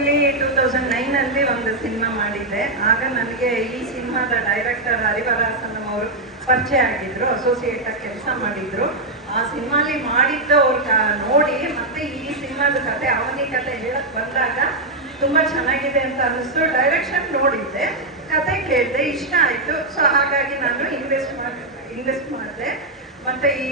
Actually 2009 ಒಂದು cinema ಮಾಡಿದ್ದೆ. ಆಗ ನನಗೆ ಈ ಸಿನಿಮಾದ ಡೈರೆಕ್ಟರ್ ಹರಿವರಾಸನಂ ಅವರು ಪರಿಚಯ ಆಗಿದ್ರು, ಅಸೋಸಿಯೇಟ್ ಆಗಿ ಕೆಲಸ ಮಾಡಿದ್ರು. ಆ ಸಿನಿಮಾಲಿ ಮಾಡಿದ್ದು ಅವ್ರು ನೋಡಿ ಮತ್ತೆ ಈ ಸಿನಿಮಾದ ಕತೆ ಅವನಿ ಕತೆ ಹೇಳಕ್ ಬಂದಾಗ ತುಂಬಾ ಚೆನ್ನಾಗಿದೆ ಅಂತ ಅನಿಸ್ತು. ಡೈರೆಕ್ಷನ್ ನೋಡಿದ್ದೆ, ಕತೆ ಕೇಳಿದೆ, ಇಷ್ಟ ಆಯ್ತು. ಸೊ ಹಾಗಾಗಿ ನಾನು ಇನ್ವೆಸ್ಟ್ ಮಾಡಿದೆ. ಮತ್ತೆ ಈ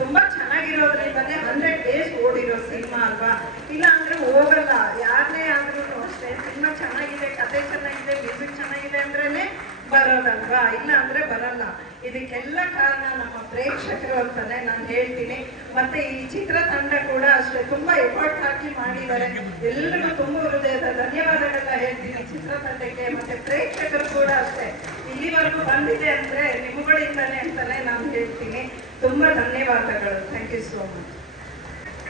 ತುಂಬಾ ಚೆನ್ನಾಗಿರೋದ್ರಿಂದನೇ 100 days ಓಡಿರೋ ಸಿನಿಮಾ ಅಲ್ವಾ, ಇಲ್ಲ ಅಂದ್ರೆ ಹೋಗಲ್ಲ. ಯಾರನ್ನೇ ಆದ್ರೂ ಅಷ್ಟೇ, ಸಿನಿಮಾ ಚೆನ್ನಾಗಿದೆ, ಕತೆ ಚೆನ್ನಾಗಿದೆ, ಮ್ಯೂಸಿಕ್ ಚೆನ್ನಾಗಿದೆ ಅಂದ್ರೇನೆ ಬರೋದಲ್ವಾ, ಇಲ್ಲ ಅಂದ್ರೆ ಬರಲ್ಲ. ಇದಕ್ಕೆಲ್ಲ ಕಾರಣ ನಮ್ಮ ಪ್ರೇಕ್ಷಕರು ಅಂತಾನೆ ನಾನು ಹೇಳ್ತೀನಿ. ಮತ್ತೆ ಈ ಚಿತ್ರತಂಡ ಕೂಡ ಅಷ್ಟೇ ತುಂಬಾ ಎಫರ್ಟ್ ಹಾಕಿ ಮಾಡಿದ್ದಾರೆ. ಎಲ್ರಿಗೂ ತುಂಬ ಹೃದಯದ ಧನ್ಯವಾದಗಳನ್ನ ಹೇಳ್ತೀನಿ ಚಿತ್ರತಂಡಕ್ಕೆ. ಮತ್ತೆ ಪ್ರೇಕ್ಷಕರು ಕೂಡ ಅಷ್ಟೇ ಇಲ್ಲಿವರೆಗೂ ಬಂದಿದೆ ಅಂದ್ರೆ ನಿಮ್ಮಗಳಿಂದಾನೆ ಅಂತಾನೆ ನಾನು ಹೇಳ್ತೀನಿ. ತುಂಬಾ ಧನ್ಯವಾದಗಳು. Thank you so much.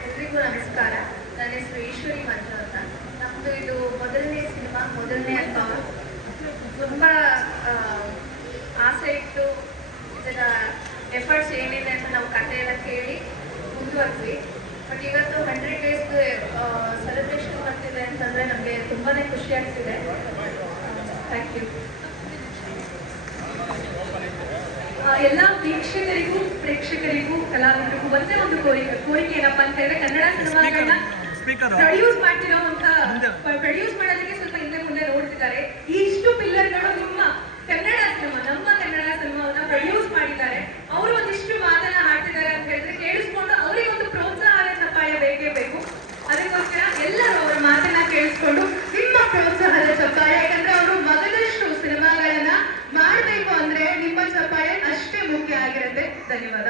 ಎಲ್ರಿಗೂ ನಮಸ್ಕಾರ. ನನ್ನ ಹೆಸರು ಈಶ್ವರಿ ಮಂಜು ಅಂತ. ನಮ್ಮದು ಇದು ಮೊದಲನೇ ಸಿನಿಮಾ, ಮೊದಲನೇ ಅನುಭವ. ತುಂಬ ಆಸೆ ಇಟ್ಟು ಇದರ ಎಫರ್ಟ್ಸ್ ಏನಿದೆ ಅಂತ ನಾವು ಕಥೆ ಎಲ್ಲ ಕೇಳಿ ಮುಂದುವರೆದ್ವಿ. ಬಟ್ ಇವತ್ತು 100 days ಸೆಲೆಬ್ರೇಷನ್ ಬರ್ತಿದೆ ಅಂತಂದರೆ ನಮಗೆ ತುಂಬಾ ಖುಷಿ ಆಗ್ತಿದೆ. Thank you. ಎಲ್ಲ ವೀಕ್ಷಕರಿಗೂ ಪ್ರೇಕ್ಷಕರಿಗೂ ಕಲಾವಿದರಿಗೂ ಒಂದೇ ಒಂದು ಕೋರಿಕೆ ಏನಪ್ಪಾ ಅಂತ ಹೇಳಿದ್ರೆ, ಕನ್ನಡ ಸಿನಿಮಾಗಳನ್ನ ಪ್ರೊಡ್ಯೂಸ್ ಮಾಡೋದಕ್ಕೆ ಸ್ವಲ್ಪ ಹಿಂದೆ ಮುಂದೆ ನೋಡ್ತಿದ್ದಾರೆ. ಇಷ್ಟು ಪಿಲ್ಲರ್ಗಳು ನಿಮ್ಮ ಕನ್ನಡ ಸಿನಿಮಾ, ನಮ್ಮ ಕನ್ನಡ ಸಿನಿಮಾವನ್ನ ಪ್ರೊಡ್ಯೂಸ್ ಮಾಡಿದ್ದಾರೆ. ಅವರು ಒಂದಿಷ್ಟು ಮಾತನ್ನ ಹಾಡ್ತಿದ್ದಾರೆ ಅಂತ ಹೇಳಿದ್ರೆ ಕೇಳಿಸ್ಕೊಂಡು ಅವರಿಗೆ ಒಂದು ಪ್ರೋತ್ಸಾಹದ ಚಪ್ಪಾಳೆ ಬೇಕೇ ಬೇಕು. ಅದಕ್ಕೋಸ್ಕರ ಎಲ್ಲರೂ ಅವರ ಮಾತನ್ನ ಕೇಳಿಸ್ಕೊಂಡು ನಿಮ್ಮ ಪ್ರೋತ್ಸಾಹದ ಚಪ್ಪಾಳೆ, ಯಾಕಂದ್ರೆ ಅವರು ಮೊದಲಷ್ಟು ಸಿನಿಮಾಗಳನ್ನ ಮಾಡಬೇಕು ಅಂದ್ರೆ ನಿಮ್ಮ ಚಪ್ಪಾಳೆ ಅಷ್ಟೇ ಮುಖ್ಯ ಆಗಿರುತ್ತೆ. ಧನ್ಯವಾದ.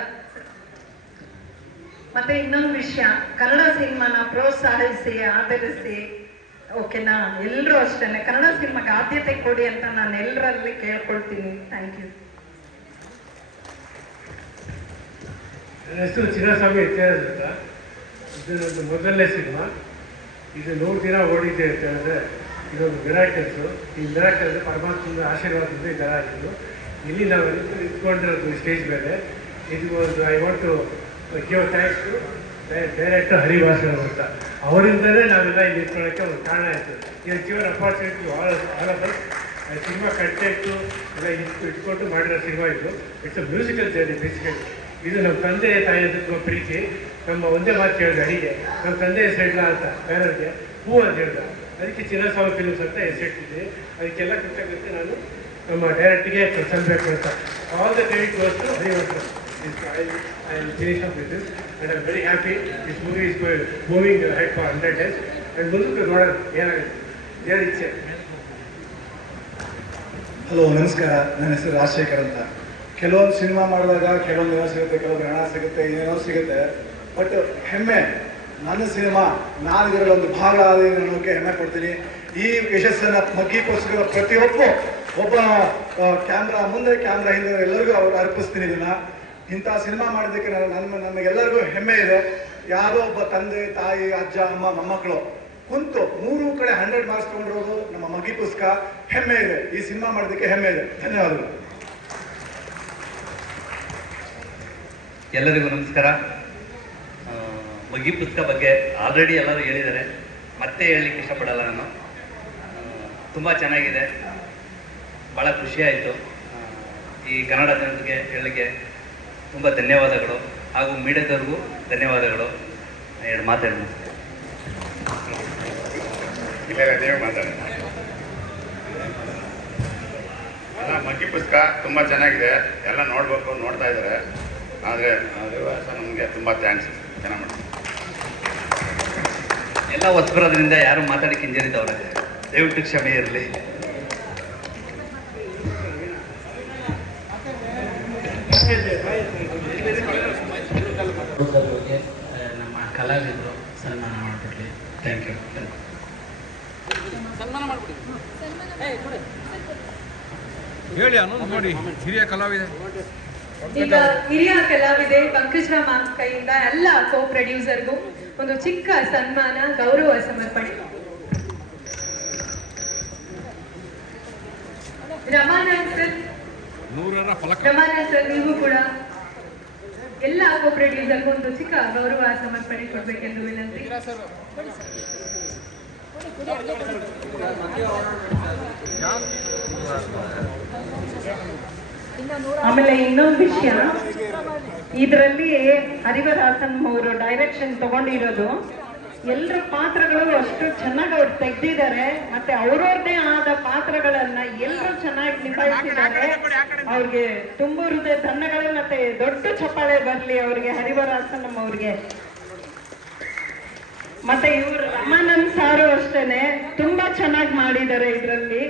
ಮತ್ತೆ ಇನ್ನೊಂದು ವಿಷಯ, ಕನ್ನಡ ಸಿನಿಮಾನ ಪ್ರೋತ್ಸಾಹಿಸಿ ಆಧರಿಸಿ, ಓಕೆನಾ? ಎಲ್ಲರೂ ಅಷ್ಟೇ ಕನ್ನಡ ಸಿನಿಮಾಗೆ ಆದ್ಯತೆ ಕೊಡಿ ಅಂತ ನಾನು ಎಲ್ಲರಲ್ಲಿ ಕೇಳ್ಕೊಳ್ತೀನಿ. Thank you. ನನ್ನ ಹೆಸರು ಚಿನ್ನಸ್ವಾಮಿ ಇತ್ಯಾದಿ ಅಂತ. ಇದು ನನ್ನ ಮೊದಲನೇ ಸಿನಿಮಾ. ಇದು 100 ದಿನ ಓಡಿದೆ ಅಂತ ಹೇಳಿದ್ರೆ ಇದೊಂದು ಮಿರಾಕಲ್ಸು. ಈ ಮಿರಾಕಲ್ ಪರಮಾತ್ಮನ ಆಶೀರ್ವಾದದಿಂದ ಈ ಥರ ಆಗಿದ್ದು. ಇಲ್ಲಿ ನಾವು ಇಟ್ಕೊಂಡಿರೋದು ಸ್ಟೇಜ್ ಮೇಲೆ. ಇದು ಒಂದು I want to give thanks to director Harivasan ಅಂತ. ಅವರಿಂದಲೇ ನಾವೆಲ್ಲ ಇಲ್ಲಿ ಇಟ್ಕೊಳ್ಳೋಕ್ಕೆ ಒಂದು ಕಾರಣ ಆಯಿತು. ಇದು given opportunity all of us. Cinema content ಎಲ್ಲ ಇಟ್ಕೊಂಡು ಮಾಡಿರೋ ಸಿನಿಮಾ ಇದು. It's a musical journey basically. ಇದು ನಮ್ಮ ತಂದೆ ತಾಯಿ ತುಂಬ ಪ್ರೀತಿ. ನಮ್ಮ ಒಂದೇ ಮಾತು ಕೇಳಿದೆ ಅಡಿಗೆ, ನಮ್ಮ ತಂದೆ ಹೆಸರಿಲ್ಲ ಅಂತ ಬ್ಯಾನರ್ಗೆ ಹೂ ಅಂತ ಹೇಳ್ದ. ಅದಕ್ಕೆ ಚಿನ್ನಸ್ವಾಮಿ ಫಿಲ್ಮ್ಸ್ ಅಂತ ಹೆಸರಿಟ್ಟಿದ್ದೆ. ಅದಕ್ಕೆಲ್ಲ ಕೃತಜ್ಞತೆ ನಾನು ನಮ್ಮ ಡೈರೆಕ್ಟ್ಗೆ ಸಲ್ಲಬೇಕು ಅಂತ. All the credit goes to Harivasan. I will finish up with this and I am very happy this movie is moving ahead for 100 days and ಮುಂದಕ್ಕೆ ನೋಡೋಣ ಏನಾಗುತ್ತೆ, ದೇವರ ಇಚ್ಛೆ. ಹಲೋ, ನಮಸ್ಕಾರ. ನನ್ನ ಹೆಸರು ರಾಜಶೇಖರ್ ಅಂತ. ಕೆಲವೊಂದು ಸಿನಿಮಾ ಮಾಡಿದಾಗ ಕೆಲವೊಂದು ಏನೋ ಸಿಗುತ್ತೆ, ಕೆಲವೊಂದು ಹಣ ಸಿಗುತ್ತೆ, ಏನೇನೋ ಸಿಗುತ್ತೆ. ಬಟ್ ಹೆಮ್ಮೆ, ನನ್ನ ಸಿನಿಮಾ ನಾನು ಇದರಲ್ಲಿ ಒಂದು ಭಾಗ ಆದ ಅನ್ನೋಕ್ಕೆ ಹೆಮ್ಮೆ ಕೊಡ್ತೀನಿ. ಈ ಯಶಸ್ಸನ್ನು ಮಗ್ಗಿಗೋಸ್ಕರ ಒಬ್ಬ ಕ್ಯಾಮ್ರಾ ಮುಂದೆ ಕ್ಯಾಮ್ರಾ ಹಿಂದೆ ಎಲ್ಲರಿಗೂ ಅವ್ರು ಅರ್ಪಿಸ್ತೀನಿ. ಇದನ್ನು ಇಂಥ ಸಿನಿಮಾ ಮಾಡೋದಕ್ಕೆ ನಮಗೆಲ್ಲರಿಗೂ ಹೆಮ್ಮೆ ಇದೆ. ಯಾರೋ ಒಬ್ಬ ತಂದೆ ತಾಯಿ ಅಜ್ಜ ಅಮ್ಮ ಮೊಮ್ಮಕ್ಕಳು ಕುಂತು 3 ಕಡೆ 100 ಮಾರ್ಕ್ಸ್ ತೊಗೊಂಡಿರೋದು ನಮ್ಮ ಮಗ್ಗಿ ಪುಸ್ತಕ. ಹೆಮ್ಮೆ ಇದೆ, ಈ ಸಿನಿಮಾ ಮಾಡೋದಕ್ಕೆ ಹೆಮ್ಮೆ ಇದೆ. ಧನ್ಯವಾದಗಳು. ಎಲ್ಲರಿಗೂ ನಮಸ್ಕಾರ. ಮಗ್ಗಿ ಪುಸ್ತಕ ಬಗ್ಗೆ ಆಲ್ರೆಡಿ ಎಲ್ಲರೂ ಹೇಳಿದ್ದಾರೆ, ಮತ್ತೆ ಹೇಳಲಿಕ್ಕೆ ಇಷ್ಟಪಡಲ್ಲ ನಾನು. ತುಂಬ ಚೆನ್ನಾಗಿದೆ, ಭಾಳ ಖುಷಿಯಾಯಿತು. ಈ ಕನ್ನಡ ಜನತೆಗೆ ಹೇಳಲಿಕ್ಕೆ ತುಂಬ ಧನ್ಯವಾದಗಳು, ಹಾಗೂ ಮೀಡಿಯಾದವ್ರಿಗೂ ಧನ್ಯವಾದಗಳು. ಎರಡು ಮಾತಾಡಿ ನೀವು ಮಾತಾಡಿ. ಎಲ್ಲ ಮಗ್ಗಿ ಪುಸ್ತಕ ತುಂಬ ಚೆನ್ನಾಗಿದೆ, ಎಲ್ಲ ನೋಡಬೇಕು, ನೋಡ್ತಾ ಇದ್ದಾರೆ. ಆದರೆ ನಮಗೆ ತುಂಬ ಥ್ಯಾಂಕ್ಸ್, ಚೆನ್ನಾಗಿ ಮಾಡಿ. ಎಲ್ಲ ಹೊಸಬರೋದ್ರಿಂದ ಯಾರು ಮಾತಾಡಕ್ಕೆ ಹಿಂಜರಿದವ್ರೆ, ದಯವಿಟ್ಟು ಕ್ಷಮೆ ಇರಲಿ. ನಮ್ಮ ಕಲಾವಿದರು ಸನ್ಮಾನ ಮಾಡಿಬಿಡ್ಲಿ. Thank you. ಸನ್ಮಾನ ಮಾಡಿಬಿಡಿ ಹೇಳಿ ಅನ್ನೋದು ನೋಡಿ. ಹಿರಿಯ ಕಲಾವಿದೆ, ಈಗ ಹಿರಿಯ ಕಲಾವಿದೆ ಪಂಕಜ್ ರಾಮ್ ಕೈಯಿಂದ ಎಲ್ಲ ಕೋ ಪ್ರೊಡ್ಯೂಸರ್ಗೂ ಒಂದು ಚಿಕ್ಕ ಸನ್ಮಾನ, ಗೌರವ ಸಮರ್ಪಣೆ. ರಮಾನಂದ್ ಸರ್, ನೀವು ಕೂಡ ಎಲ್ಲ ಕೋ ಪ್ರೊಡ್ಯೂಸರ್ಗೂ ಒಂದು ಚಿಕ್ಕ ಗೌರವ ಸಮರ್ಪಣೆ ಕೊಡ್ಬೇಕೆಂದು ವಿನಂತಿ. ಆಮೇಲೆ ಇನ್ನೊಂದು ವಿಷಯ, ಇದರಲ್ಲಿ ಹರಿವರಾಸನ್ ಅವರು ಡೈರೆಕ್ಷನ್ ತಗೊಂಡಿರೋದು, ಎಲ್ಲರ ಪಾತ್ರಗಳು ಅಷ್ಟು ಚೆನ್ನಾಗಿ ಅವ್ರು ತೆಗ್ದಿದ್ದಾರೆ. ಮತ್ತೆ ಅವ್ರವ್ರದೇ ಆದ ಪಾತ್ರಗಳನ್ನ ಎಲ್ಲರೂ ಚೆನ್ನಾಗಿ ನಿಭಾಯಿಸಿದ್ದಾರೆ. ಅವ್ರಿಗೆ ತುಂಬ ಹೃದಯ ಧನ್ಯಗಳು, ಮತ್ತೆ ದೊಡ್ಡ ಚಪ್ಪಾಳೆ ಬರ್ಲಿ ಅವ್ರಿಗೆ, ಹರಿವರಾಸನ್ ಅವ್ರಿಗೆ. ಮತ್ತೆ ಇವರು ರಮಾನಂದ್ ಸಾರು ಅಷ್ಟೇನೆ ತುಂಬಾ ಚೆನ್ನಾಗಿ ಮಾಡಿದ್ದಾರೆ. ಇದರಲ್ಲಿ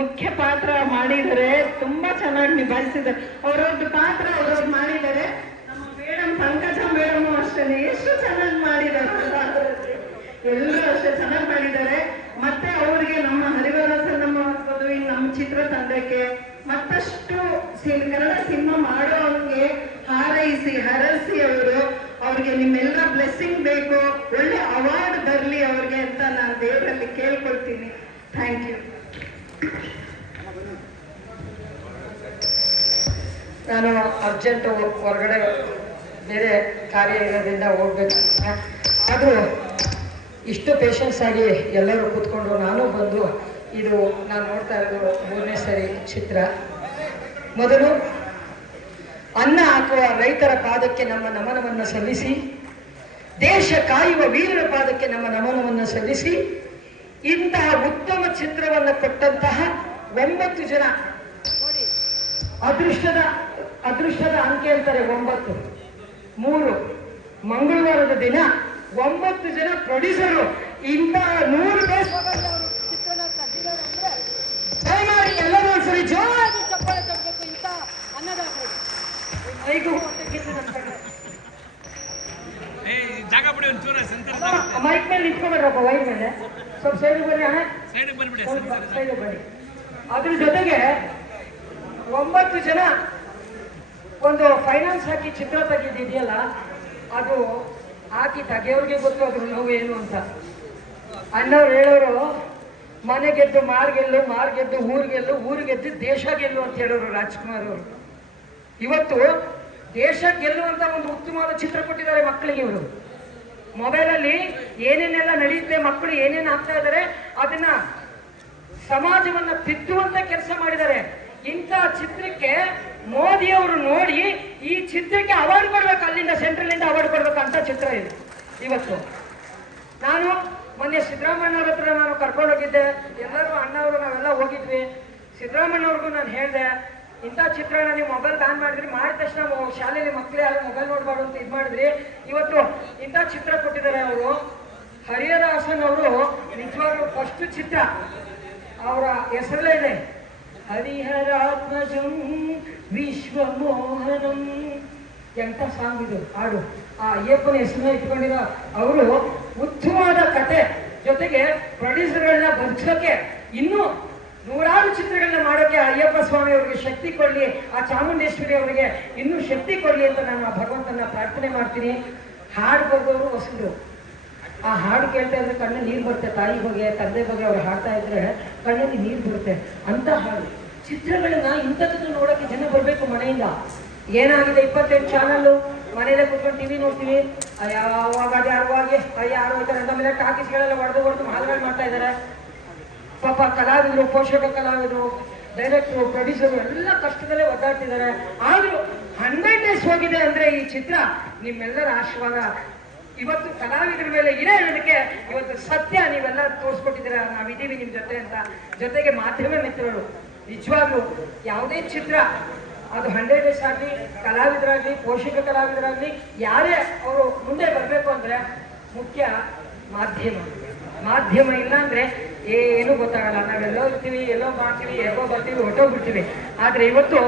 ಮುಖ್ಯ ಪಾತ್ರ ಮಾಡಿದ್ದಾರೆ, ತುಂಬಾ ಚೆನ್ನಾಗಿ ನಿಭಾಯಿಸಿದ್ದಾರೆ. ಅವ್ರವ್ರದ್ದು ಪಾತ್ರ ಅವ್ರವ್ರು ಮಾಡಿದ್ದಾರೆ. ನಮ್ಮ ಮೇಡಮ್ ಪಂಕಜ ಮೇಡಮ್ ಅಷ್ಟೇನೆ ಎಷ್ಟು ಚೆನ್ನಾಗಿ ಮಾಡಿದ್ದಾರೆ, ಎಲ್ಲರೂ ಅಷ್ಟೇ ಚೆನ್ನಾಗಿ ಮಾಡಿದ್ದಾರೆ. ಮತ್ತೆ ಅವ್ರಿಗೆ ನಮ್ಮ ಹರಿವರಾಸನ್ ಆಗ್ಬೋದು, ನಮ್ಮ ಚಿತ್ರತಂಡಕ್ಕೆ ಮತ್ತಷ್ಟು ಕನ್ನಡ ಸಿನಿಮಾ ಮಾಡೋಂಗೆ ಹಾರೈಸಿ ಹರಸಿ ಅವ್ರಿಗೆ ನಿಮ್ಮೆಲ್ಲ ಬ್ಲೆಸ್ಸಿಂಗ್ ಬೇಕು, ಒಳ್ಳೆ ಅವಾರ್ಡ್ ಬರಲಿ ಅವ್ರಿಗೆ ಅಂತ ನಾನು ದೇವರಲ್ಲಿ ಕೇಳ್ಕೊಳ್ತೀನಿ. Thank you. ನಾನು ಅರ್ಜೆಂಟ್ ಹೊರಗಡೆ ಬೇರೆ ಕಾರ್ಯ ಇರೋದ್ರಿಂದ ಹೋಗ್ಬೇಕು. ಆದರೂ ಇಷ್ಟು ಪೇಷನ್ಸ್ ಆಗಿ ಎಲ್ಲರೂ ಕೂತ್ಕೊಂಡು ನಾನು ಬಂದು, ಇದು ನಾನು ನೋಡ್ತಾ ಇರೋದು 3ನೇ ಸರಿ ಚಿತ್ರ. ಮೊದಲು ಅನ್ನ ಹಾಕುವ ರೈತರ ಪಾದಕ್ಕೆ ನಮ್ಮ ನಮನವನ್ನು ಸಲ್ಲಿಸಿ, ದೇಶ ಕಾಯುವ ವೀರರ ಪಾದಕ್ಕೆ ನಮ್ಮ ನಮನವನ್ನು ಸಲ್ಲಿಸಿ, ಇಂತಹ ಉತ್ತಮ ಚಿತ್ರವನ್ನು ಕೊಟ್ಟಂತಹ 9 ಜನ, ಅದೃಷ್ಟದ ಅಂಕೆ ಅಂತಾರೆ 9, 3 ಮಂಗಳವಾರದ ದಿನ 9 ಜನ ಪ್ರೊಡ್ಯೂಸರು ಇಂತಹ 100 ಚಿತ್ರನ ಕಟ್ಟಿದ್ದಾರೆ ಅಂದ್ರೆ ದಯಮಾಡಿ ಎಲ್ಲರೂ ಒಂದ್ಸರಿ ಜೋರಾಗಿ ಚಪ್ಪಾಳೆ ತರಬೇಕು. ಇಂಥ ಅನ್ನದಾತ ಮೈಗೂ ಮೈಕ್ ಮೇಲೆ ನಿಂತ್ಕೊಂಡ್ರಪ್ಪ, ವೈರ್ ಮೇಲೆ ಸ್ವಲ್ಪ ಸೈಡ್ ಬರ್ರಿ ಅಣ್ಣ, ಸೈಡ್ ಬನ್ನಿ. ಅದ್ರ ಜೊತೆಗೆ 9 ಜನ ಒಂದು ಫೈನಾನ್ಸ್ ಹಾಕಿ ಚಿತ್ರ ತೆಗೆದಿದೆಯಲ್ಲ, ಅದು ಹಾಕಿ ತೆಗೆಯೋರಿಗೆ ಗೊತ್ತು ಅದ್ರ ನೋವು ಏನು ಅಂತ. ಅಣ್ಣವ್ರು ಹೇಳೋರು, ಮನೆ ಗೆದ್ದು ಮಾರ್ಗೆಲ್ಲು, ಮಾರ್ಗೆದ್ದು ಊರಿಗೆಲ್ಲು, ಊರಿಗೆದ್ದು ದೇಶ ಗೆಲ್ಲು ಅಂತ ಹೇಳೋರು ರಾಜ್ಕುಮಾರ್ ಅವರು. ಇವತ್ತು ದೇಶ ಗೆಲ್ಲುವಂತ ಒಂದು ಉತ್ತಮವಾದ ಚಿತ್ರ ಕೊಟ್ಟಿದ್ದಾರೆ ಮಕ್ಕಳಿಗೆ. ಇವರು ಮೊಬೈಲಲ್ಲಿ ಏನೇನೆಲ್ಲ ನಡೆಯುತ್ತೆ, ಮಕ್ಕಳು ಏನೇನು ಆಗ್ತಾ ಇದ್ದಾರೆ, ಅದನ್ನ ಸಮಾಜವನ್ನ ತಿದ್ದುವಂತ ಕೆಲಸ ಮಾಡಿದ್ದಾರೆ. ಇಂಥ ಚಿತ್ರಕ್ಕೆ ಮೋದಿಯವರು ನೋಡಿ ಈ ಚಿತ್ರಕ್ಕೆ ಅವಾರ್ಡ್ ಕೊಡ್ಬೇಕು, ಅಲ್ಲಿಂದ ಸೆಂಟ್ರಲ್ ಅವಾರ್ಡ್ ಕೊಡ್ಬೇಕು ಅಂತ ಚಿತ್ರ ಇದೆ. ಇವತ್ತು ನಾನು ಮೊನ್ನೆ ಸಿದ್ದರಾಮಯ್ಯವ್ರ ಹತ್ರ ನಾನು ಕರ್ಕೊಂಡೋಗಿದ್ದೆ, ಎಲ್ಲರೂ ಅಣ್ಣವರು ನಾವೆಲ್ಲ ಹೋಗಿದ್ವಿ. ಸಿದ್ದರಾಮಯ್ಯವ್ರಿಗೂ ನಾನು ಹೇಳಿದೆ, ಇಂಥ ಚಿತ್ರನ ನೀವು ಮೊಬೈಲ್ ಬ್ಯಾನ್ ಮಾಡಿದ್ರಿ, ಮಾಡಿದ ತಕ್ಷಣ ಶಾಲೆಯಲ್ಲಿ ಮಕ್ಕಳು ಯಾರು ಮೊಬೈಲ್ ನೋಡ್ಬಾರ್ದು ಅಂತ ಇದು ಮಾಡಿದ್ರಿ. ಇವತ್ತು ಇಂಥ ಚಿತ್ರ ಕೊಟ್ಟಿದ್ದಾರೆ ಅವರು. ಹರಿಹರಹಾಸನ್ ಅವರು ನಿಜವಾಗ್ಲೂ ಫಸ್ಟ್ ಚಿತ್ರ, ಅವರ ಹೆಸರಲ್ಲೇ ಇದೆ, ಹರಿಹರಾತ್ಮಜಂ ವಿಶ್ವಮೋಹನಂ. ಎಂಥ ಸಾಂಗ್ ಇದು, ಹಾಡು. ಆ ಅಯ್ಯಪ್ಪನ ಹೆಸರನ್ನ ಇಟ್ಕೊಂಡಿರೋ ಅವರು ಉತ್ತಮವಾದ ಕತೆ ಜೊತೆಗೆ ಪ್ರೊಡ್ಯೂಸರ್ಗಳನ್ನ ಬದುಕೋಕೆ ಇನ್ನೂ 100 ಚಿತ್ರಗಳನ್ನ ಮಾಡೋಕೆ ಅಯ್ಯಪ್ಪ ಸ್ವಾಮಿ ಅವರಿಗೆ ಶಕ್ತಿ ಕೊಡಲಿ, ಆ ಚಾಮುಂಡೇಶ್ವರಿ ಅವರಿಗೆ ಇನ್ನೂ ಶಕ್ತಿ ಕೊಡಲಿ ಅಂತ ನಾನು ಆ ಭಗವಂತನ ಪ್ರಾರ್ಥನೆ ಮಾಡ್ತೀನಿ. ಹಾಡು ಬರೆದವರು ಹೊಸರು, ಆ ಹಾಡು ಕೇಳ್ತಾ ಇದ್ರೆ ಕಣ್ಣಲ್ಲಿ ನೀರು ಬರುತ್ತೆ. ತಾಯಿ ಬಗ್ಗೆ, ತಂದೆ ಬಗ್ಗೆ ಅವ್ರು ಹಾಡ್ತಾ ಇದ್ರೆ ಕಣ್ಣಲ್ಲಿ ನೀರು ಬರುತ್ತೆ ಅಂತ ಹಾಡು. ಚಿತ್ರಗಳನ್ನ ಇಂಥದ್ದು ನೋಡೋಕೆ ಜನ ಬರಬೇಕು ಮನೆಯಿಂದ. ಏನಾಗಿದೆ 28 ಚಾನಲ್ಲು, ಮನೆಯಲ್ಲೇ ಕೂತ್ಕೊಂಡು ಟಿವಿ ನೋಡ್ತೀವಿ. ಯಾವಾಗ ಅದು ಯಾರು ಹೋಗ್ತಾರೆ, ನಮ್ಮೆಲ್ಲ ಟಾಕೀಸ್ಗಳೆಲ್ಲ ಹೊಡೆದು ಹಾಲ್ಗಳು ಮಾಡ್ತಾ ಇದ್ದಾರೆ. ಪಾಪ ಕಲಾವಿದರು, ಪೋಷಕ ಕಲಾವಿದರು, ಡೈರೆಕ್ಟ್ರು, ಪ್ರೊಡ್ಯೂಸರು ಎಲ್ಲ ಕಷ್ಟದಲ್ಲೇ ಒದ್ದಾಡ್ತಿದ್ದಾರೆ. ಆದರೂ 100 ಡೇಸ್ ಹೋಗಿದೆ ಅಂದ್ರೆ ಈ ಚಿತ್ರ ನಿಮ್ಮೆಲ್ಲರ ಆಶೀರ್ವಾದ ಇವತ್ತು ಕಲಾವಿದರ ಮೇಲೆ ಇದೆ ಅನ್ನೋದಕ್ಕೆ ಇವತ್ತು ಸತ್ಯ ನೀವೆಲ್ಲ ತೋರಿಸ್ಕೊಟ್ಟಿದ್ದೀರಾ, ನಾವಿದ್ದೀವಿ ನಿಮ್ಮ ಜೊತೆ ಅಂತ. ಜೊತೆಗೆ ಮಾಧ್ಯಮ ಮಿತ್ರರು ನಿಜವಾಗ್ಲೂ ಯಾವುದೇ ಚಿತ್ರ ಅದು 100 ಡೇಸ್ ಆಗಲಿ, ಕಲಾವಿದರಾಗಲಿ, ಪೋಷಕ ಕಲಾವಿದರಾಗಲಿ, ಯಾರೇ ಅವರು ಮುಂದೆ ಬರಬೇಕು ಅಂದರೆ ಮುಖ್ಯ ಮಾಧ್ಯಮ ಇಲ್ಲ ಅಂದರೆ ಏನೂ ಗೊತ್ತಾಗಲ್ಲ. ನಾವೆಲ್ಲೋ ಇರ್ತೀವಿ, ಎಲ್ಲೋ ಮಾಡ್ತೀವಿ, ಎಲ್ಲೋ ಬರ್ತೀವಿ, ಹೊಟ್ಟೋಗ್ಬಿಡ್ತೀವಿ. ಆದರೆ ಇವತ್ತು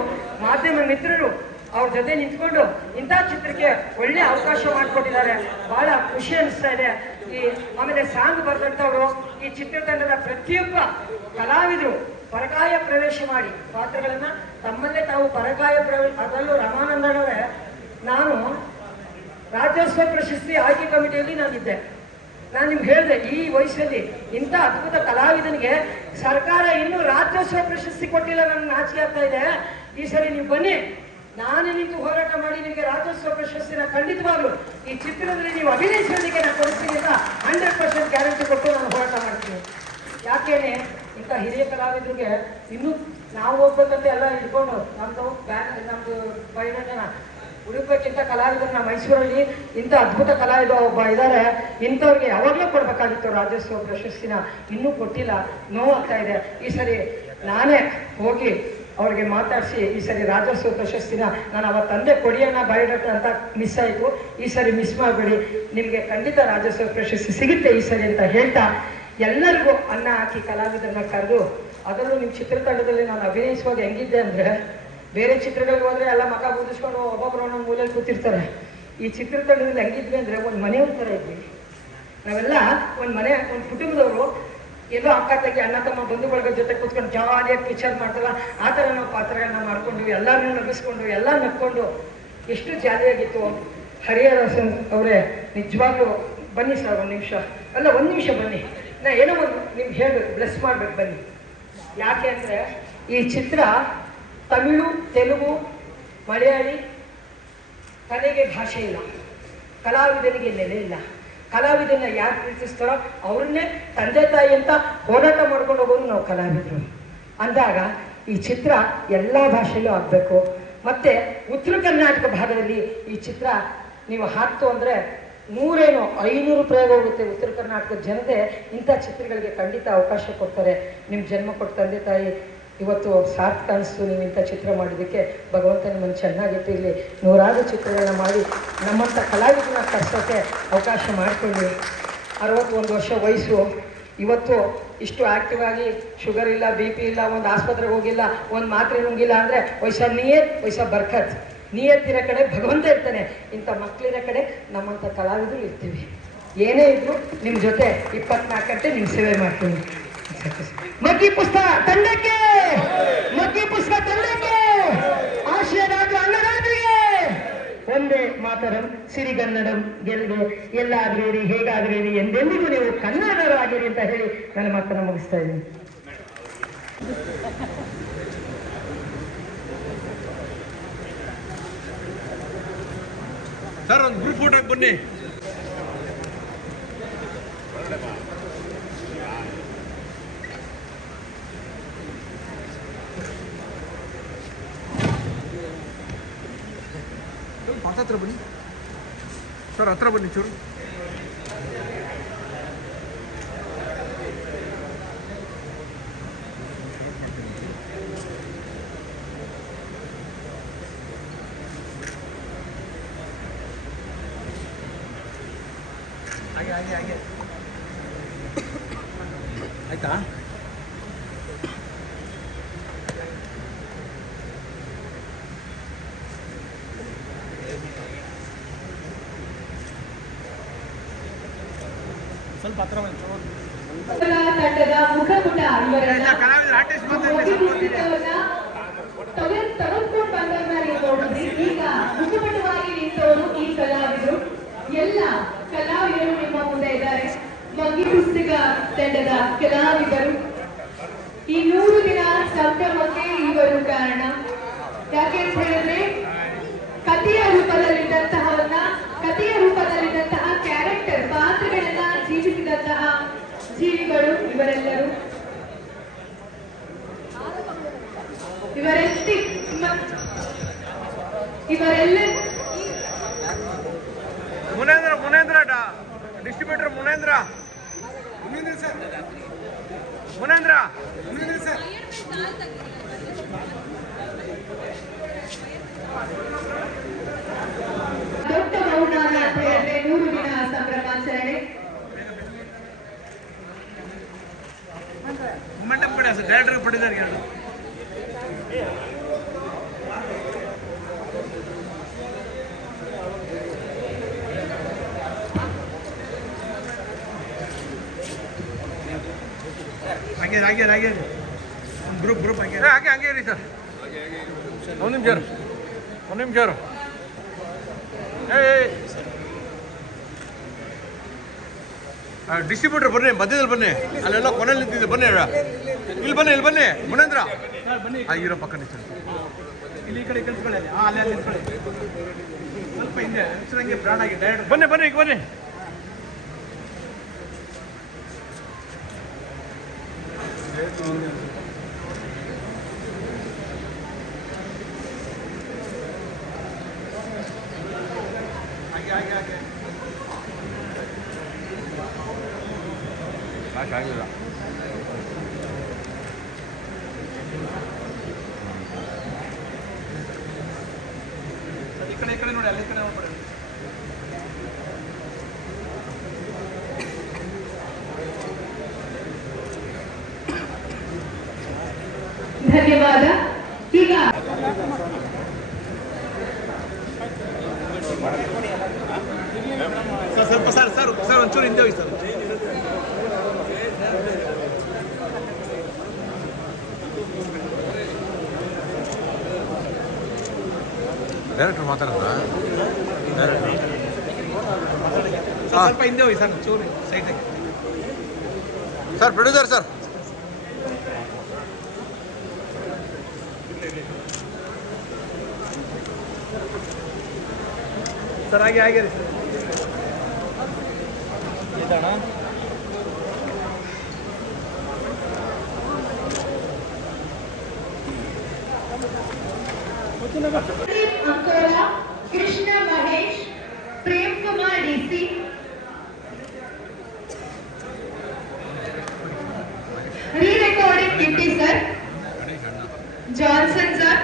ಮಾಧ್ಯಮ ಮಿತ್ರರು ಅವ್ರ ಜೊತೆ ನಿಂತ್ಕೊಂಡು ಇಂಥ ಚಿತ್ರಕ್ಕೆ ಒಳ್ಳೆ ಅವಕಾಶ ಮಾಡಿಕೊಟ್ಟಿದ್ದಾರೆ. ಬಹಳ ಖುಷಿ ಅನಿಸ್ತಾ ಇದೆ. ಆಮೇಲೆ ಸಾಂಗ್ ಬರೆದಂಥವ್ರು, ಈ ಚಿತ್ರತಂಡದ ಪ್ರತಿಯೊಬ್ಬ ಕಲಾವಿದರು ಪರಕಾಯ ಪ್ರವೇಶ ಮಾಡಿ ಪಾತ್ರಗಳನ್ನ ತಮ್ಮಲ್ಲೇ ತಾವು ಪರಕಾಯ ಪ್ರವೇಶ. ಅದರಲ್ಲೂ ರಮಾನಂದನವರೇ, ನಾನು ರಾಜ್ಯೋತ್ಸವ ಪ್ರಶಸ್ತಿ ಆಯ್ಕೆ ಕಮಿಟಿಯಲ್ಲಿ ನಾನಿದ್ದೆ. ನಾನು ನಿಮ್ಗೆ ಹೇಳಿದೆ, ಈ ವಯಸ್ಸಲ್ಲಿ ಇಂಥ ಅದ್ಭುತ ಕಲಾವಿದನಿಗೆ ಸರ್ಕಾರ ಇನ್ನೂ ರಾಜ್ಯೋತ್ಸವ ಪ್ರಶಸ್ತಿ ಕೊಟ್ಟಿಲ್ಲ, ನನಗೆ ನಾಚಿಕೆ ಆಗ್ತಾ ಇದೆ. ಈ ಸರಿ ನೀವು ಬನ್ನಿ, ನಾನೇ ನಿಂತು ಹೋರಾಟ ಮಾಡಿ ನಿಮಗೆ ರಾಜ್ಯೋತ್ಸವ ಪ್ರಶಸ್ತಿನ ಖಂಡಿತವಾಗ್ಲು ಈ ಚಿತ್ರದಲ್ಲಿ ನೀವು ಅಭಿನಯಿಸೋದಕ್ಕೆ ನಾನು ಕೊಡ್ತೀನಿ ಅಂತ 100% ಗ್ಯಾರಂಟಿ ಕೊಟ್ಟು ನಾನು ಹೋರಾಟ ಮಾಡ್ತೀನಿ. ಯಾಕೇನೆ ಇಂಥ ಹಿರಿಯ ಕಲಾವಿದರಿಗೆ ಇನ್ನೂ ನಾವು ಹೋಗ್ಬೇಕಂತ ಎಲ್ಲ ಇಟ್ಕೊಂಡು ನಮ್ಮದು ನಮ್ಮದು ಬಯೋಡೇಟಾನ ಹುಡುಕ್ಬೇಕಿಂತ ಕಲಾವಿದರನ್ನ ಮೈಸೂರಲ್ಲಿ ಇಂಥ ಅದ್ಭುತ ಕಲಾವಿದ ಒಬ್ಬ ಇದ್ದಾರೆ, ಇಂಥವ್ರಿಗೆ ಯಾವಾಗಲೂ ಕೊಡಬೇಕಾಗಿತ್ತು ರಾಜ್ಯೋತ್ಸವ ಪ್ರಶಸ್ತಿನ, ಇನ್ನೂ ಕೊಟ್ಟಿಲ್ಲ, ನೋವಾಗ್ತಾ ಇದೆ. ಈ ಸರಿ ನಾನೇ ಹೋಗಿ ಅವ್ರಿಗೆ ಮಾತಾಡಿಸಿ ಈ ಸರಿ ರಾಜ್ಯೋತ್ಸವ ಪ್ರಶಸ್ತಿನ ನಾನು ಅವತ್ತು ತಂದೆ ಕೊಡಿಯೋಣ ಬಯೋಡೇಟಾ ಅಂತ ಮಿಸ್ ಆಯಿತು, ಈ ಸರಿ ಮಿಸ್ ಮಾಡಬೇಡಿ, ನಿಮಗೆ ಖಂಡಿತ ರಾಜ್ಯೋತ್ಸವ ಪ್ರಶಸ್ತಿ ಸಿಗುತ್ತೆ ಈ ಸರಿ ಅಂತ ಹೇಳ್ತಾ ಎಲ್ಲರಿಗೂ ಅನ್ನ ಹಾಕಿ ಕಲಾವಿದರನ್ನ ಕರೆದು, ಅದರಲ್ಲೂ ನಿಮ್ಮ ಚಿತ್ರತಂಡದಲ್ಲಿ ನಾನು ಅಭಿನಯಿಸುವಾಗ ಹೆಂಗಿದ್ದೆ ಅಂದರೆ, ಬೇರೆ ಚಿತ್ರಗಳಿಗೆ ಹೋದರೆ ಎಲ್ಲ ಮಗ ಬೂದಿಸ್ಕೊಂಡು ಒಬ್ಬೊಬ್ಬರು ಒಂದೊಂದು ಮೂಲೆಯಲ್ಲಿ ಕೂತಿರ್ತಾರೆ. ಈ ಚಿತ್ರತಂಡದಲ್ಲಿ ಹೆಂಗಿದ್ವಿ ಅಂದರೆ ಒಂದು ಮನೆಯವ್ರ ಥರ ಇದ್ವಿ ನಾವೆಲ್ಲ. ಒಂದು ಕುಟುಂಬದವರು ಎಲ್ಲೋ ಅಕ್ಕ ತಂಗಿ ಅಣ್ಣ ತಮ್ಮ ಬಂಧು ಬಳಗ ಜೊತೆ ಕೂತ್ಕೊಂಡು ಜಾಲಿಯಾಗಿ ಪಿಕ್ಚರ್ ಮಾಡ್ತಲ್ಲ ಆ ಥರ ನಾವು ಪಾತ್ರಗಳನ್ನ ಮಾಡಿಕೊಂಡು ಎಲ್ಲರನ್ನೂ ನಗಿಸ್ಕೊಂಡು ಎಲ್ಲ ನಕ್ಕೊಂಡು ಎಷ್ಟು ಜಾಲಿಯಾಗಿತ್ತು. ಹರಿಹರಸನ್ ಅವರೇ ನಿಜವಾಗ್ಲೂ ಬನ್ನಿ ಸರ್, ಒಂದು ನಿಮಿಷ ಅಲ್ಲ, ಒಂದು ನಿಮಿಷ ಬನ್ನಿ, ನಾ ಏನೋ ಒಂದು ನಿಮ್ಗೆ ಹೇಳ್ಬೇಕು, ಬ್ಲೆಸ್ ಮಾಡ್ಬೇಕು ಬನ್ನಿ. ಯಾಕೆ ಅಂದರೆ ಈ ಚಿತ್ರ ತಮಿಳು, ತೆಲುಗು, ಮಲಯಾಳಿ ಕಲೆಗೆ ಭಾಷೆ ಇಲ್ಲ, ಕಲಾವಿದನಿಗೆ ನೆಲೆ ಇಲ್ಲ. ಕಲಾವಿದನ ಯಾರು ಪ್ರೀತಿಸ್ತಾರೋ ಅವ್ರನ್ನೇ ತಂದೆ ತಾಯಿ ಅಂತ ಹೋರಾಟ ಮಾಡ್ಕೊಂಡು ಹೋಗೋರು ನಾವು ಕಲಾವಿದರು ಅಂದಾಗ ಈ ಚಿತ್ರ ಎಲ್ಲ ಭಾಷೆಯಲ್ಲೂ ಆಗಬೇಕು. ಮತ್ತು ಉತ್ತರ ಕರ್ನಾಟಕ ಭಾಗದಲ್ಲಿ ಈ ಚಿತ್ರ ನೀವು ಹಾಕ್ತು ಅಂದರೆ 100-500 ಪ್ರಯೋಗ ಹೋಗುತ್ತೆ. ಉತ್ತರ ಕರ್ನಾಟಕದ ಜನತೆ ಇಂಥ ಚಿತ್ರಗಳಿಗೆ ಖಂಡಿತ ಅವಕಾಶ ಕೊಡ್ತಾರೆ. ನಿಮ್ಮ ಜನ್ಮ ಕೊಟ್ಟ ತಂದೆ ತಾಯಿ ಇವತ್ತು ಸಾರ್ಥಕ ಅನಿಸ್ತು, ನೀವು ಇಂಥ ಚಿತ್ರ ಮಾಡಿದ್ದಕ್ಕೆ. ಭಗವಂತ ನಿಮ್ಮನ್ನು ಚೆನ್ನಾಗಿತ್ತು, ಇಲ್ಲಿ 100 ಚಿತ್ರಗಳನ್ನ ಮಾಡಿ ನಮ್ಮಂಥ ಕಲಾವಿದರನ್ನ ಕರ್ಸೋಕ್ಕೆ ಅವಕಾಶ ಮಾಡಿಕೊಳ್ಳಿ. 61 ವರ್ಷ ವಯಸ್ಸು, ಇವತ್ತು ಇಷ್ಟು ಆ್ಯಕ್ಟಿವ್ ಆಗಿ, ಶುಗರ್ ಇಲ್ಲ, BP ಇಲ್ಲ, ಒಂದು ಆಸ್ಪತ್ರೆಗೆ ಹೋಗಿಲ್ಲ, ಒಂದು ಮಾತ್ರೆ ನುಂಗಿಲ್ಲ ಅಂದರೆ ವಯಸ್ಸ ನಿಯತ್, ವಯಸ್ಸ ಬರ್ಕತ್. ನಿಯತ್ತಿರೋ ಕಡೆ ಭಗವಂತ ಇರ್ತಾನೆ, ಇಂಥ ಮಕ್ಕಳಿರೋ ಕಡೆ ನಮ್ಮಂಥ ಕಲಾವಿದರು ಇರ್ತೀವಿ. ಏನೇ ಇದ್ರು ನಿಮ್ಮ ಜೊತೆ 24 ಗಂಟೆ ನಿಮ್ಮ ಸೇವೆ ಮಾಡ್ತೀನಿ. ಮಗ್ಗಿ ಪುಸ್ತಕ ತಂಡಕ್ಕೆ, ಮಗ್ಗಿ ಪುಸ್ತಕ ತಂಡಕ್ಕೆ, ಆಶಯರಾಜ ಅನ್ನದಾತರಿಗೆ ಒಂದೇ ಮಾತರಂ, ಸಿರಿಗನ್ನಡಂ ಗೆಲ್ಗೆ, ಎಲ್ಲಾದ್ರೇರಿ ಹೇಗಾದ್ರೇರಿ ಎಂದೆಂದಿಗೂ ನೀವು ಕನ್ನಡರಾಗಿರಿ ಅಂತ ಹೇಳಿ ನನ್ನ ಮಾತನ್ನು ಮುಗಿಸ್ತಾ ಇದ್ದೀನಿ. ಸರ್ ಒಂದು ಗ್ರೂಪ್ ಫೋಟೋಗೆ ಬನ್ನಿ. ಹತ್ರ ಬನ್ನಿ ಸರ್, ಹತ್ರ ಬನ್ನಿ ಚೂರು. ಹಾಗೆ ಆಯ್ತಾ? ಸ್ವಲ್ಪ ಹತ್ರ ತಂಡದ ಮುಖಪುಟ ತೆಗೆದುಕೊಂಡು ಬಂದವ್ರನ್ನ ನೀವು ನೋಡಿದ್ರಿ. ಈಗ ಮುಖಪಟವಾಗಿ ನಿಂತವರು ಈ ಕಲಾವಿದರು. ಎಲ್ಲ ಕಲಾವಿದರು ನಿಮ್ಮ ಮುಂದೆ ಇದ್ದಾರೆ. ಮಗ್ಗಿ ಪುಸ್ತಕ ತಂಡದ ಕಲಾವಿದರು. ಈ 100 ದಿನ ಸಂಭ್ರಮಕ್ಕೆ ಇವರು ಕಾರಣ. ಯಾಕೆ ಅಂತ ಹೇಳಿದ್ರೆ ಕಥೆಯ ರೂಪದಲ್ಲಿದ್ದಂತಹ ಕ್ಯಾರೆಕ್ಟರ್ ಪಾತ್ರಗಳನ್ನ ಜೀವಿಸಿದಂತಹ ಜೀವಿಗಳು ಇವರೆಲ್ಲರೂ. ಇವರೆಲ್ಲ Munendra distributor Munendra sir, Munendra sir. ದೊಡ್ಡ ಬಹುಮಾನ ಅಂತ ಹೇಳಿದ್ರೆ 100 ದಿನ ಸಂಭ್ರಮಾಚರಣೆ. ಮೊಮೆಂಟಮ್ ಕೊಡಿ ಸರ್, ಡೈರೆಕ್ಟರ್ ಪಡೆದಿದ್ದಾರೆ ಎರಡು. ಹಾಗೆ ಗ್ರೂಪ್ ಹಾಗೆ ಇರಿ ಸರ್. ಒಂದು ನಿಮಿಷ ಡಿಸ್ಟ್ರಿಬ್ಯೂಟರ್ ಬನ್ನಿ, ಮಧ್ಯದಲ್ಲಿ ಬನ್ನಿ, ಅಲ್ಲೆಲ್ಲ ಕೊನೆಯಲ್ಲಿ ನಿಂತಿದೆ, ಬನ್ನಿ ಇಲ್ಲಿ ಬನ್ನಿ ಮುನೇಂದ್ರ ಇರೋ ಪಕ್ಕ ನಿಂತು ಇಲ್ಲಿ ಈ ಕಡೆ ಕಲ್ಸ್ಕೊಳ್ಳಿ, ಅಲ್ಲಿ ನಿಂತ್ಕೊಳ್ಳಿ, ಸ್ವಲ್ಪ ಹಿಂದೆ ಹೆಸರಂಗೆ ಬ್ರಾಂಡ್ ಆಗಿ ಡೈರೆಕ್ಟ್ ಬನ್ನಿ ಈಗ ಬನ್ನಿ. ಮ್ಯಾಚ್ ಆಗಲಿಲ್ಲ. ಈ ಕಡೆ ನೋಡಿ, ಅಲ್ಲಿ ಕಡೆ ನೋಡ್ಬೇಡಿ. ಧನ್ಯವಾದ. ಈಗ ಸರ್ ಒಂಚೂರು ಹಿಂದೆ ಹೋಗಿ ಸರ್. ಡೈರೆಕ್ಟರ್ ಮಾತಾಡೋದಾ? ಸ್ವಲ್ಪ ಹಿಂದೆ ಹೋಗಿ ಸರ್, ಚೂರು ಸೈಟಾಗಿ. Sir producer sir. ಸರ್ ಹಾಗೆ ರೀ sir. Ankola, Krishna Mahesh, Prem Kumar DC, rerecording Kitty sir, Johnson sir,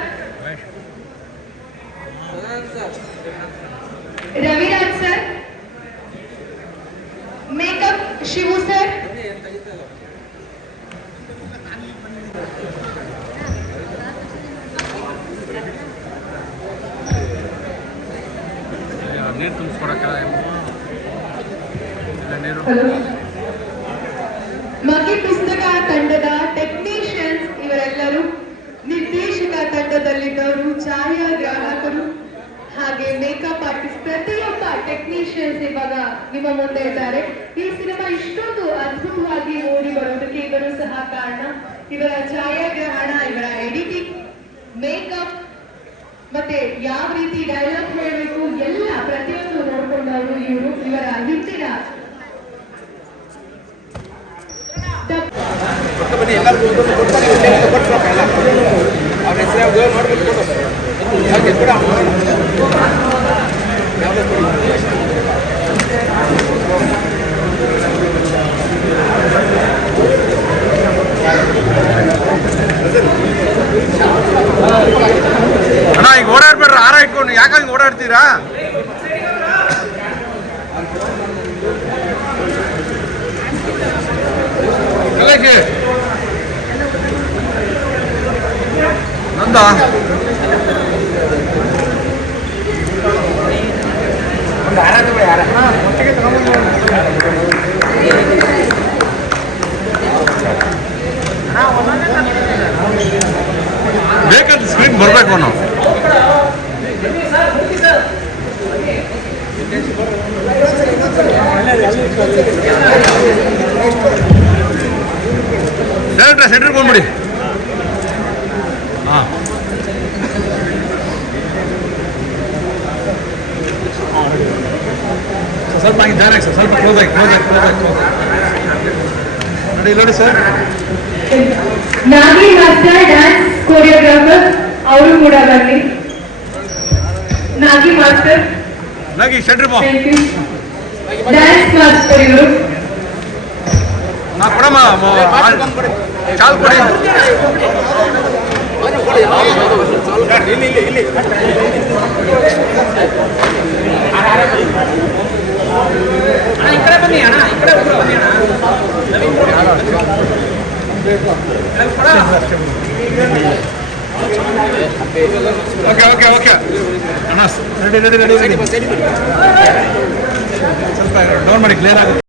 Raviraj sir, makeup Shivu sir, ನೀರು ತುಂಬಿಸ್ಕೊಡಕ್ಕೆ ನೀರು. ಮಗಿ ಪುಸ್ತಕ ತಂಡದ ಟೆಕ್ನಿಷಿಯನ್ಸ್ ಇವರೆಲ್ಲರೂ, ನಿರ್ದೇಶಕ ತಂಡದಲ್ಲಿದ್ದವರು, ಛಾಯಾಗ್ರಾಹಕರು ಹಾಗೆ ಮೇಕಪ್ ಆರ್ಟಿಸ್ಟ್, ಪ್ರತಿಯೊಬ್ಬ ಟೆಕ್ನಿಷಿಯನ್ಸ್ ಇವಾಗ ನಿಮ್ಮ ಮುಂದೆ ಇದ್ದಾರೆ. ಈ ಸಿನಿಮಾ ಇಷ್ಟೊಂದು ಅದ್ಭುತವಾಗಿ ಮೂಡಿ ಬರೋದಕ್ಕೆ ಇವರು ಸಹ ಕಾರಣ. ಇವರ ಛಾಯಾಗ್ರಹಣ, ಇವರ ಎಡಿಟಿಂಗ್, ಮೇಕಪ್ ಮತ್ತೆ ಯಾವ ರೀತಿ ಡೈಲಾಗ್ ಹೇಳಬೇಕು ಎಲ್ಲ ಪ್ರತಿಯೊಂದು ನೋಡ್ಕೊಂಡವರು ಇವರು. ಇವರ ಹಿಂದಿನ ಬನ್ನಿ, ಎಲ್ಲರಿಗೂ ಅವ್ರ ಹೆಸರು ನೋಡ್ಬಿಟ್ಟು ಅಣ್ಣ ಈಗ ಓಡಾಡ್ಬೇಡ್ರಿ, ಹಾರ ಇಟ್ಕೊಂಡು ಯಾಕೆ ಓಡಾಡ್ತೀರಾ? ನಂದ ಒಂದು ಹಾರ ತಗೊಳ್ಳಿ, ಹಾರ ಒಟ್ಟಿಗೆ ತಗೊಂಡು ಬೇಕಂತ ಸ್ಕ್ರೀನ್ ಬರಬೇಕು ನಾವು. ಡೈರೆಕ್ಟ್ರೆ ಸೆಂಟ್ರಿಗೆ ಬಂದ್ಬಿಡಿ. ಹಾಂ ಸ್ವಲ್ಪ ಹಂಗೆ ಜಾರ ಸರ್, ಸ್ವಲ್ಪ ಕ್ಲೋಸ್ ಆಗಿ ನೋಡಿ. ನೋಡಿ ಸರ್, ನಾಗಿ ಮಾಸ್ಟರ್ ಡ್ಯಾನ್ಸ್ ಕೋರಿಯೋಗ್ರಾಫರ್ ಅವರು ಕೂಡ ಬನ್ನಿ. ನಾಗಿ ಮಾಸ್ಟರ್, ನಾಗಿ ಸೆಂಟ್ರ್ ಬಾ. ಡ್ಯಾನ್ಸ್ ಮಾಸ್ಟರ್ ಇವರು. ನಾ ಕೊಡಮ್ಮ ಚಾಲ್ ಕೊಡಿ. ಇಲ್ಲಿ ಈ ಕಡೆ ಬನ್ನಿ ಅಣ್ಣ, ಈ ಕಡೆ ಬನ್ನಿ ಅಣ್ಣ. ಓಕೆ ಅಣ್ಣ, ರೆಡಿ ಸ್ವಲ್ಪ ಡೌನ್ ಮಾಡಿ, ಕ್ಲಿಯರ್ ಆಗುತ್ತೆ.